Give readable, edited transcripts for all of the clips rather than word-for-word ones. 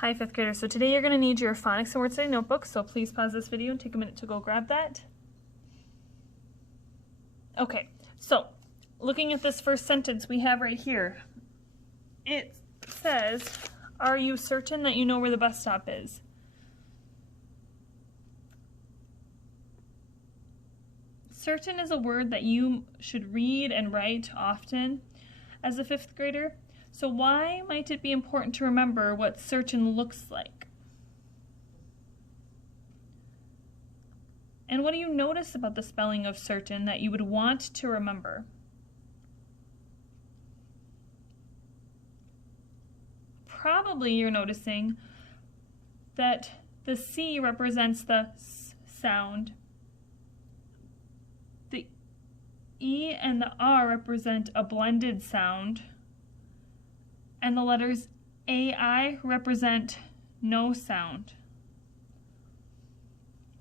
Hi, fifth graders. So today you're going to need your phonics and word study notebook, so please pause this video and take a minute to go grab that. Okay, so looking at this first sentence we have right here, it says, "Are you certain that you know where the bus stop is?" Certain is a word that you should read and write often as a fifth grader. So why might it be important to remember what certain looks like? And what do you notice about the spelling of certain that you would want to remember? Probably you're noticing that the C represents the S sound. The E and the R represent a blended sound. And the letters AI represent no sound.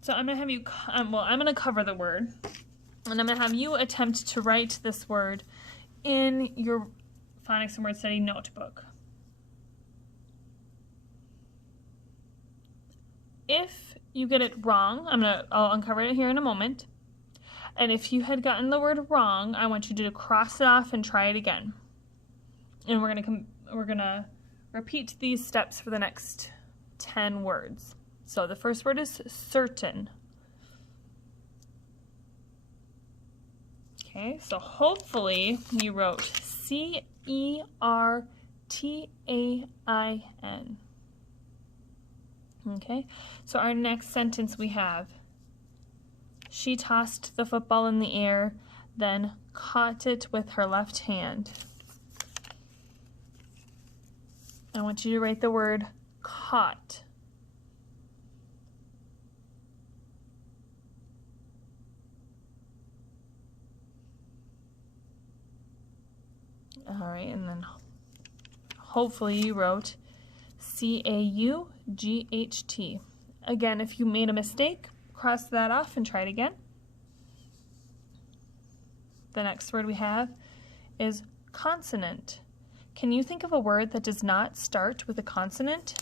So I'm going to have you, I'm going to cover the word, and I'm going to have you attempt to write this word in your phonics and word study notebook. If you get it wrong, I'll uncover it here in a moment. And if you had gotten the word wrong, I want you to cross it off and try it again. And we're going to repeat these steps for the next 10 words. So the first word is certain. Okay, so hopefully you wrote C-E-R-T-A-I-N. Okay, so our next sentence we have, she tossed the football in the air, then caught it with her left hand. I want you to write the word caught. All right, and then hopefully you wrote C-A-U-G-H-T. Again, if you made a mistake, cross that off and try it again. The next word we have is consonant. Can you think of a word that does not start with a consonant?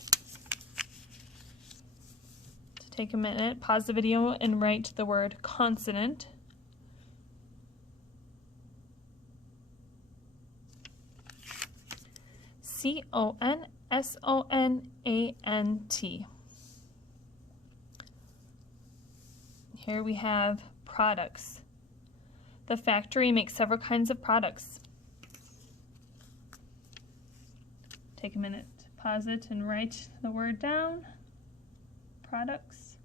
So take a minute, pause the video, and write the word consonant. C-O-N-S-O-N-A-N-T. Here we have products. The factory makes several kinds of products. Take a minute, pause it, and write the word down. Products.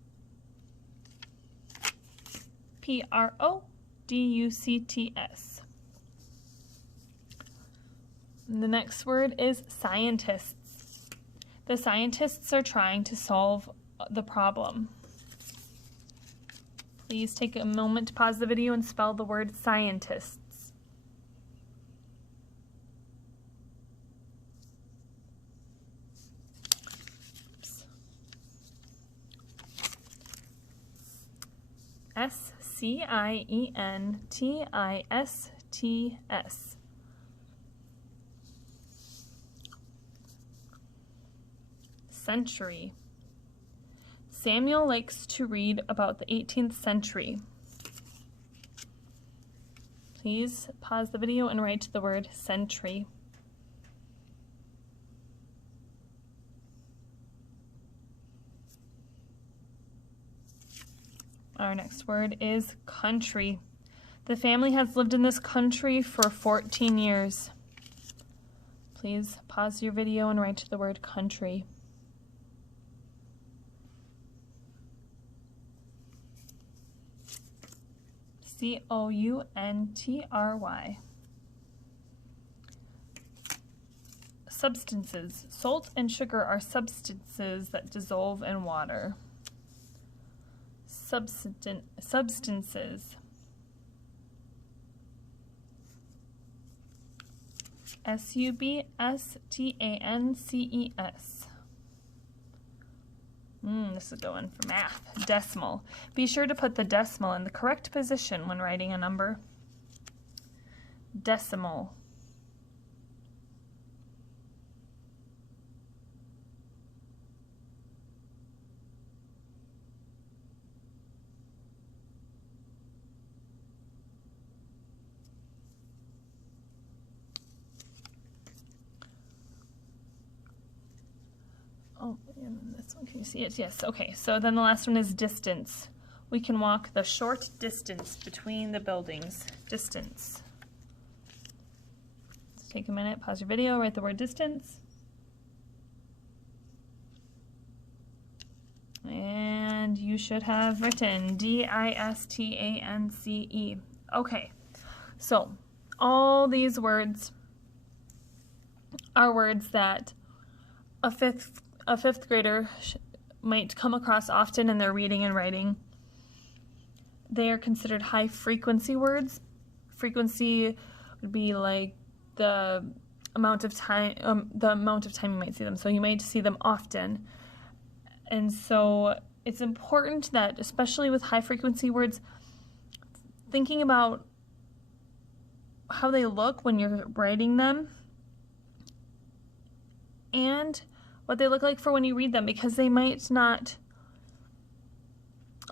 P-R-O-D-U-C-T-S. The next word is scientists. The scientists are trying to solve the problem. Please take a moment to pause the video and spell the word scientists. S-C-I-E-N-T-I-S-T-S. Century. Samuel likes to read about the 18th century. Please pause the video and write the word century. Our next word is country. The family has lived in this country for 14 years. Please pause your video and write the word country. C-O-U-N-T-R-Y. Substances. Salt and sugar are substances that dissolve in water. Substances. S-U-B-S-T-A-N-C-E-S. This is going for math. Decimal. Be sure to put the decimal in the correct position when writing a number. Decimal. Oh, and this one, can you see it? Yes, okay. So then the last one is distance. We can walk the short distance between the buildings. Distance. Let's take a minute, pause your video, write the word distance. And you should have written D-I-S-T-A-N-C-E. Okay, so all these words are words that a fifth grader might come across often in their reading and writing. They are considered high frequency words. Frequency would be like the amount of time you might see them. So you might see them often. And so it's important that, especially with high frequency words, thinking about how they look when you're writing them and what they look like for when you read them, because they might not,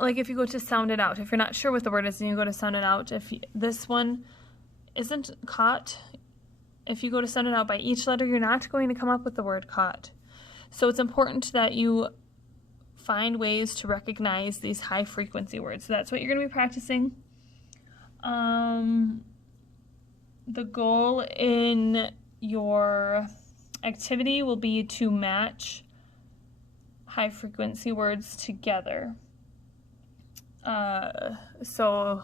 like if you go to sound it out, if you're not sure what the word is and you go to sound it out, if this one isn't caught, if you go to sound it out by each letter, you're not going to come up with the word caught. So it's important that you find ways to recognize these high frequency words. So that's what you're going to be practicing. The goal in your activity will be to match high frequency words together. So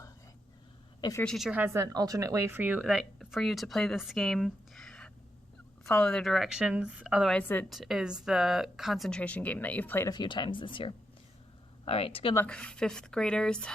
if your teacher has an alternate way for you to play this game, follow their directions. Otherwise, it is the concentration game that you've played a few times this year. All right, good luck, fifth graders.